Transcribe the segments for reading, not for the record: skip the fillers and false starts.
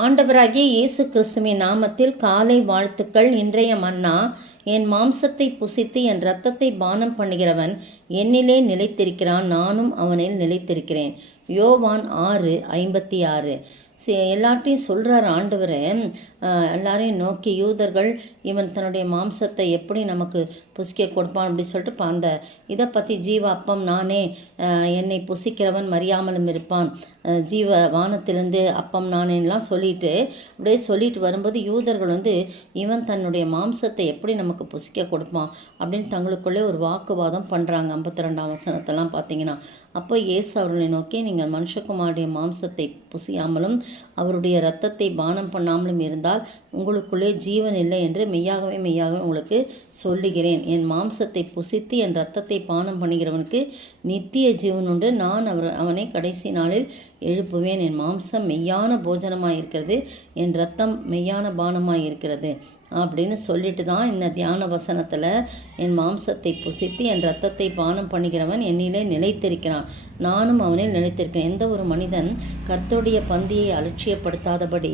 ஆண்டவராகிய இயேசு கிறிஸ்துவின் நாமத்தில் காலை வாழ்த்துக்கள். இன்றைய மன்னா, என் மாம்சத்தை புசித்து என் இரத்தத்தை பானம் பண்ணுகிறவன் என்னிலே நிலைத்திருக்கிறான், நானும் அவனில் நிலைத்திருக்கிறேன். யோவான் 6:56. எல்லார்ட்டையும் சொல்கிறார் ஆண்டவர். எல்லாரையும் நோக்கி, யூதர்கள் இவன் தன்னுடைய மாம்சத்தை எப்படி நமக்கு புசிக்க கொடுப்பான் அப்படி சொல்லிட்டு அந்த இதை பற்றி, ஜீவ அப்பம் நானே, என்னை புசிக்கிறவன் மறியாமலும் இருப்பான், ஜீவ வானத்திலிருந்து அப்பம் நானேலாம் சொல்லிட்டு அப்படியே சொல்லிட்டு வரும்போது, யூதர்கள் இவன் தன்னுடைய மாம்சத்தை எப்படி நமக்கு புசிக்க கொடுப்பான் அப்படின்னு தங்களுக்குள்ளே ஒரு வாக்குவாதம் பண்ணுறாங்க. 52ஆம் வசனத்தெல்லாம் பார்த்தீங்கன்னா, அப்போ இயேசு அவர்களை நோக்கி, நீங்கள் மனுஷகுமாருடைய மாம்சத்தை புசியாமலும் அவருடைய இரத்தத்தை பானம் பண்ணாமலும் இருந்தால் உங்களுக்குள்ளே ஜீவன் இல்லை என்று மெய்யாகவே உங்களுக்கு சொல்லுகிறேன். என் மாம்சத்தை புசித்து என் இரத்தத்தை பானம் பண்ணுகிறவனுக்கு நித்திய ஜீவன் உண்டு, நான் அவனை கடைசி நாளில் எழுப்புவேன். என் மாம்சம் மெய்யான போஜனமாக இருக்கிறது, என் இரத்தம் மெய்யான பானமாக இருக்கிறது அப்படின்னு சொல்லிட்டு தான் இந்த தியான வசனத்தில், என் மாம்சத்தை புசித்து என் இரத்தத்தை பானம் பண்ணுகிறவன் என்னிலே நிலைத்திருக்கிறான், நானும் அவனில் நிலைத்திருக்கிறேன். எந்த ஒரு மனிதன் கர்த்தருடைய பந்தியை அலட்சியப்படுத்தாதபடி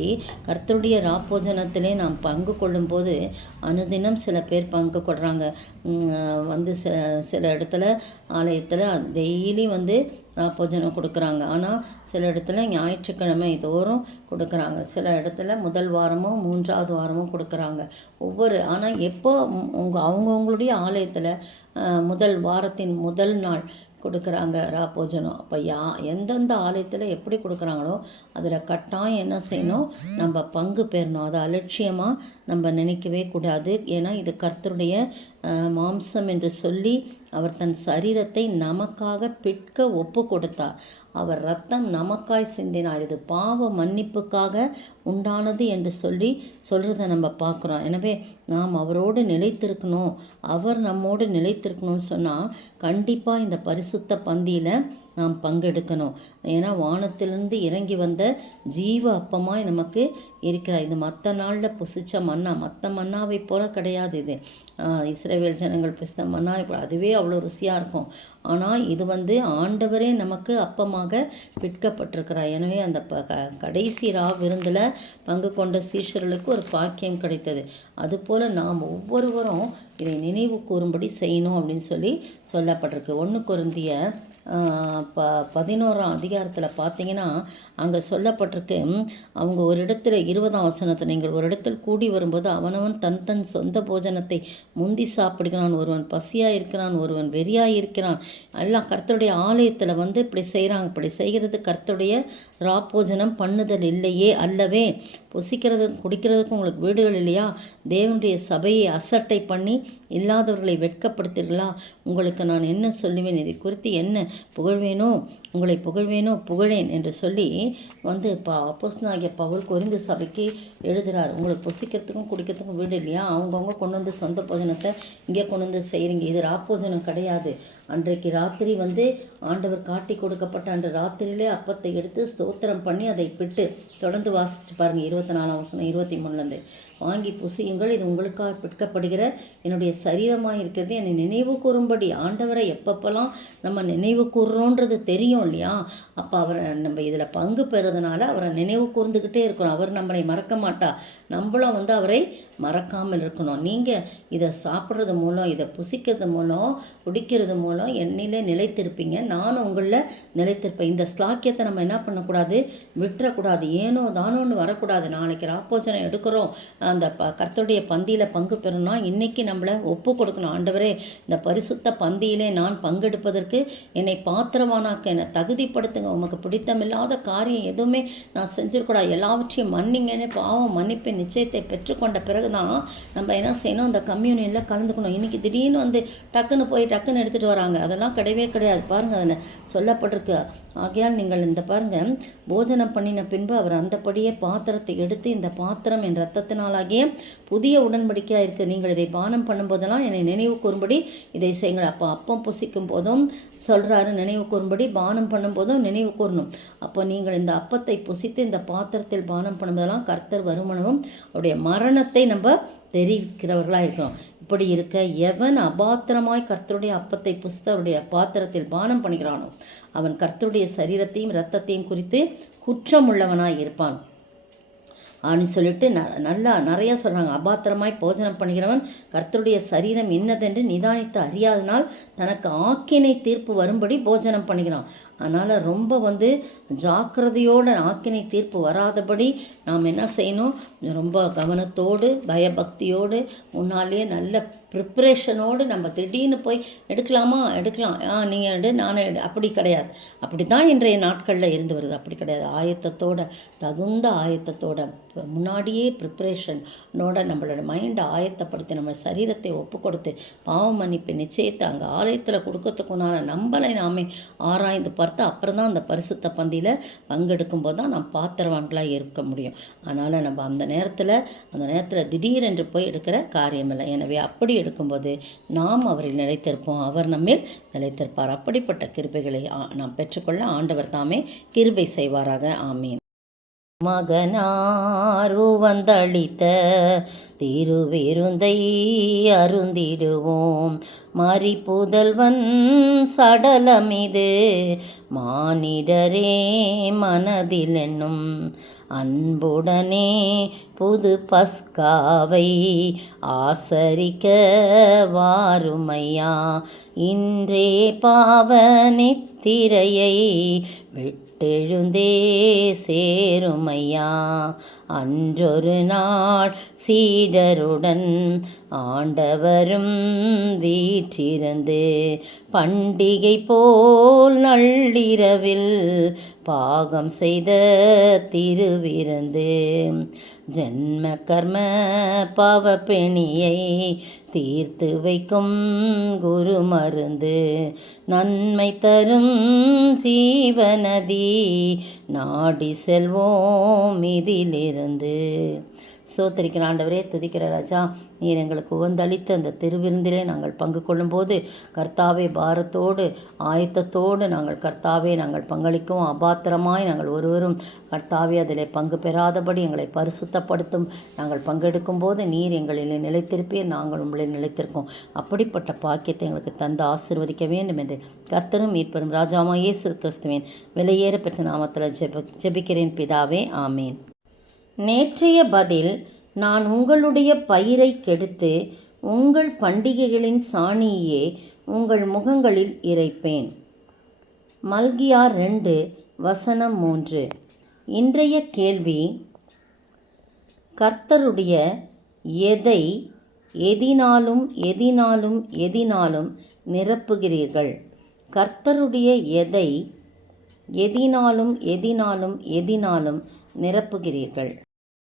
கர்த்தருடைய ராப்போஜனத்திலே நாம் பங்கு கொள்ளும்போது, அனுதினம் சில பேர் பங்கு கொள்கிறாங்க. சில இடத்துல ஆலயத்தில் டெய்லி ராப்போஜனம் கொடுக்குறாங்க. ஆனால் சில இடத்துல ஞாயிற்றுக்கிழமை தோறும் கொடுக்குறாங்க, சில இடத்துல முதல் வாரமும் 3ஆவது வாரமும் கொடுக்குறாங்க. ஆனால் எப்போ அவங்கவுங்களுடைய ஆலயத்தில் முதல் வாரத்தின் முதல் நாள் கொடுக்குறாங்க ராப்போஜனம். அப்போ எந்தெந்த ஆலயத்தில் எப்படி கொடுக்குறாங்களோ அதில் கட்டாயம் என்ன செய்யணும், நம்ம பங்கு பெறணும். அதை அலட்சியமாக நம்ம நினைக்கவே கூடாது. ஏன்னா இது கர்த்தருடைய மாம்சம் என்று சொல்லி அவர் தன் சரீரத்தை நமக்காக பிற்க ஒப்பு கொடுத்தார். அவர் இரத்தம் நமக்காய் சிந்தினார். இது பாவ மன்னிப்புக்காக உண்டானது என்று சொல்கிறத நம்ம பார்க்குறோம். எனவே நாம் அவரோடு நிலைத்திருக்கணும், அவர் நம்மோடு நிலைத்திருக்கணும்னு சொன்னால் கண்டிப்பாக இந்த பரிசுத்த பந்தியில் நாம் பங்கெடுக்கணும். ஏன்னா வானத்திலிருந்து இறங்கி வந்த ஜீவ அப்பமாய் நமக்கு இருக்கிறார். இது மற்ற நாளில் புசித்த மன்னா, மற்ற மன்னாவை போல கிடையாது. இது இஸ்ரவேல் ஜனங்கள் புசித்த மன்னா அதுவே அவ்வளோ ருசியாக இருக்கும். ஆனால் இது ஆண்டவரே நமக்கு அப்பமாக விற்கப்பட்டிருக்கிறார். எனவே அந்த கடைசி விருந்தில் பங்கு கொண்ட சீஷர்களுக்கு ஒரு பாக்கியம் கிடைத்தது. அதுபோல் நாம் ஒவ்வொருவரும் இதை நினைவு கூறும்படி செய்யணும் அப்படின்னு சொல்லப்பட்டிருக்கு. 1 கொரிந்தியர் 11ஆம் அதிகாரத்தில் பார்த்தீங்கன்னா, அங்கே சொல்லப்பட்டிருக்கு, அவங்க ஒரு இடத்துல 20ஆம் வசனத்தில், நீங்கள் ஒரு இடத்தில் கூடி வரும்போது அவனவன் தன் சொந்த போஜனத்தை முந்தி சாப்பிடுகிறான், ஒருவன் பசியாக இருக்கிறான், ஒருவன் வெறியாக இருக்கிறான். எல்லாம் கர்த்தருடைய ஆலயத்தில் இப்படி செய்கிறாங்க. இப்படி செய்கிறது கர்த்தருடைய ராப்போஜனம் பண்ணுதல் இல்லையே அல்லவே. புசிக்கிறதுக்கும் குடிக்கிறதுக்கும் உங்களுக்கு வீடுகள் இல்லையா? தேவனுடைய சபையை அசட்டை பண்ணி இல்லாதவர்களை வெட்கப்படுத்தீர்களா? உங்களுக்கு நான் என்ன சொல்லுவேன்? இதை குறித்து என்ன புகழ்வேனோ, உங்களை புகழ்வேனோ புகழேன் என்று சொல்லி அப்போஸ்தலனாகிய பவுல் கொரிந்து சபைக்கு எழுதுகிறார். உங்களுக்கு புசிக்கிறதுக்கும் குடிக்கிறதுக்கும் வீடு இல்லையா? அவங்கவுங்க கொண்டு சொந்த போஜனத்தை இங்கே கொண்டு செய்கிறீங்க. இது ராப்போஜனம் கிடையாது. அன்றைக்கு ராத்திரி ஆண்டவர் காட்டி கொடுக்கப்பட்ட அன்று ராத்திரியிலே அப்பத்தை எடுத்து ஸ்தோத்திரம் பண்ணி அதை பிட்டு, தொடர்ந்து வாசித்து பாருங்கள் 24ஆம் வசனம் 23லேருந்து, வாங்கி புசியுங்கள், இது உங்களுக்காக பிற்கப்படுகிற என்னுடைய சரீரமாக இருக்கிறது, என்னை நினைவு கூறும்படி. ஆண்டவரை எப்பப்பெல்லாம் நம்ம நினைவு கூறுறோன்றது தெரியும் இல்லையா? அப்போ அவரை நம்ம இதில் பங்கு பெறுறதுனால அவரை நினைவு கூர்ந்துக்கிட்டே இருக்கணும். அவர் நம்மளை மறக்க மாட்டா, நம்மளும் அவரை மறக்காமல் இருக்கணும். நீங்கள் இதை சாப்பிட்றது மூலம், இதை புசிக்கிறது மூலம், குடிக்கிறது மூலம் என்னிலே நிலைத்திருப்பீங்க, நானும் உங்களில் நிலைத்திருப்பேன். இந்த ஸ்லாக்கியத்தை நம்ம என்ன பண்ணக்கூடாது, விட்டுறக்கூடாது. ஏனோ தானோன்னு வரக்கூடாது. நாளைக்கு ராப்போஜனம் எடுக்கிறோம், அந்த கர்த்தருடைய பந்தியில் பங்கு பெறணும்னா இன்றைக்கி நம்மளை ஒப்பு கொடுக்கணும். ஆண்டவரே, இந்த பரிசுத்த பந்தியிலே நான் பங்கெடுப்பதற்கு என்னை பாத்திரமானாக்க, என்னை தகுதிப்படுத்துங்க. உமக்கு பிடித்தமில்லாத காரியம் எதுவுமே நான் செஞ்சிடக்கூடாது, எல்லாவற்றையும் மன்னிங்கன்னு பாவம் மன்னிப்பின் நிச்சயத்தை பெற்றுக்கொண்ட பிறகு தான் நம்ம என்ன செய்யணும், அந்த கம்யூனியனில் கலந்துக்கணும். இன்றைக்கி திடீர்னு டக்குன்னு எடுத்துகிட்டு வராங்க. அதெல்லாம் கிடையவே கிடையாது. பாருங்கள், அதில் சொல்லப்பட்டிருக்கு. ஆகையால் நீங்கள் இந்த பாருங்கள், போஜனம் பண்ணின பின்பு அவர் அந்தபடியே பாத்திரத்தை எடுத்து, இந்த பாத்திரம் என் இரத்தத்தினாலாகிய புதிய உடன்படிக்கையாக இருக்குது, நீங்கள் இதை பானம் பண்ணும்போதெல்லாம் என்னை நினைவு கூறும்படி இதை செய்யுங்கள். அப்போ அப்பம் புசிக்கும் போதும் சொல்கிறாரு நினைவு கூறும்படி, பானம் பண்ணும்போதும் நினைவு கூறணும். அப்போ நீங்கள் இந்த அப்பத்தை புசித்து இந்த பாத்திரத்தில் பானம் பண்ணும்போதெல்லாம் கர்த்தர் வருமானமும் அவருடைய மரணத்தை நம்ம தெரிவிக்கிறவர்களாக இருக்கணும். இப்படி இருக்க, எவன் அபாத்திரமாய் கர்த்தருடைய அப்பத்தை புசித்து அவருடைய பாத்திரத்தில் பானம் பண்ணுகிறானோ அவன் கர்த்தருடைய சரீரத்தையும் இரத்தத்தையும் குறித்து குற்றமுள்ளவனாய் இருப்பான். அப்படின்னு சொல்லிட்டு நல்லா நிறையா சொல்கிறாங்க. அபாத்திரமாய் போஜனம் பண்ணுகிறவன் கர்த்தருடைய சரீரம் இன்னதென்று நிதானித்து அறியாதனால் தனக்கு ஆக்கினை தீர்ப்பு வரும்படி போஜனம் பண்ணுகிறான். அதனால் ரொம்ப ஜாக்கிரதையோடு ஆக்கினை தீர்ப்பு வராதபடி நாம் என்ன செய்யணும், ரொம்ப கவனத்தோடு பயபக்தியோடு முன்னாலேயே நல்ல ப்ரிப்ரேஷனோடு நம்ம திடீர்னு போய் எடுக்கலாம் நீங்கள் எடு நானே எடு, அப்படி கிடையாது. அப்படி தான் இன்றைய நாட்களில் இருந்து வருது. அப்படி கிடையாது. ஆயத்தத்தோட, தகுந்த ஆயத்தத்தோட, முன்னாடியே ப்ரிப்ரேஷனோட நம்மளோட மைண்டை ஆயத்தப்படுத்தி நம்ம சரீரத்தை ஒப்பு கொடுத்து பாவ மன்னிப்பு நிச்சயத்தை அங்கே ஆலயத்தில் கொடுக்கறதுக்குனால நம்மளை நாமே ஆராய்ந்து பார்த்து அப்புறம் தான் அந்த பரிசுத்த பந்தியில் பங்கெடுக்கும் போது தான் நாம் பாத்திரவான்களாக இருக்க முடியும். அதனால் நம்ம அந்த நேரத்தில் திடீரென்று போய் எடுக்கிற காரியம் இல்லை. எனவே அப்படி எடுக்கும்போது நாம் அவரில் நிலைத்திருப்போம், அவர் நம்மில் நிலைத்திருப்பார். அப்படிப்பட்ட கிருபைகளை நாம் பெற்றுக்கொள்ள ஆண்டவர் தாமே கிருபை செய்வாராக. ஆமீன். மகனாரு வந்தளித்த திருவிருந்தை அருந்திடுவோம். மரிப்புதல்வன் சடலமிது மானிடரே மனதில் என்னும் அன்புடனே புது பஸ்காவை ஆசரிக்க வாருமையா. இன்றே பாவனித்திரையை விட்டெழுந்தே சேருமையா. அன்றொரு நாள் சீடருடன் ஆண்டவரும் வீற்றிருந்து பண்டிகை போல் நள்ளிரவில் பாகம் செய்த திருவிருந்து ஜென்ம கர்ம பாவப்பிணியை தீர்த்து வைக்கும் குரு மருந்து நன்மை தரும் ஜீவநதி நாடி செல்வோம் இதிலிருந்து. சோத்தரிக்கிற ஆண்டவரே, துதிக்கிற ராஜா, நீர் எங்களுக்கு உவந்தளித்த அந்த திருவிருந்திலே நாங்கள் பங்கு கொள்ளும்போது கர்த்தாவே பாரத்தோடு ஆயத்தத்தோடு நாங்கள் பங்களிக்கும். அபாத்திரமாய் நாங்கள் ஒருவரும் கர்த்தாவே அதிலே பங்கு பெறாதபடி எங்களை பரிசுத்தப்படுத்தும். நாங்கள் பங்கெடுக்கும் போது நீர் எங்களில் நிலைத்திருப்பீர், நாங்கள் உங்களில் நிலைத்திருக்கோம். அப்படிப்பட்ட பாக்கியத்தை எங்களுக்கு தந்து ஆசீர்வதிக்க வேண்டும் என்று கர்த்தரும் மீட்பரும் ராஜாமா இயேசு கிறிஸ்துவின் விலையேற பெற்ற நாமத்தில் ஜெபிக்கிறேன் பிதாவே, ஆமீன். நேற்றைய பதில்: நான் உங்களுடைய பயிரை கெடுத்து உங்கள் பண்டிகைகளின் சாணியே உங்கள் முகங்களில் இறைப்பேன். மல்கியா 2:3. இன்றைய கேள்வி: கர்த்தருடைய எதை எதினாலும் நிரப்புகிறீர்கள்? கர்த்தருடைய எதை எதினாலும் நிரப்புகிறீர்கள்?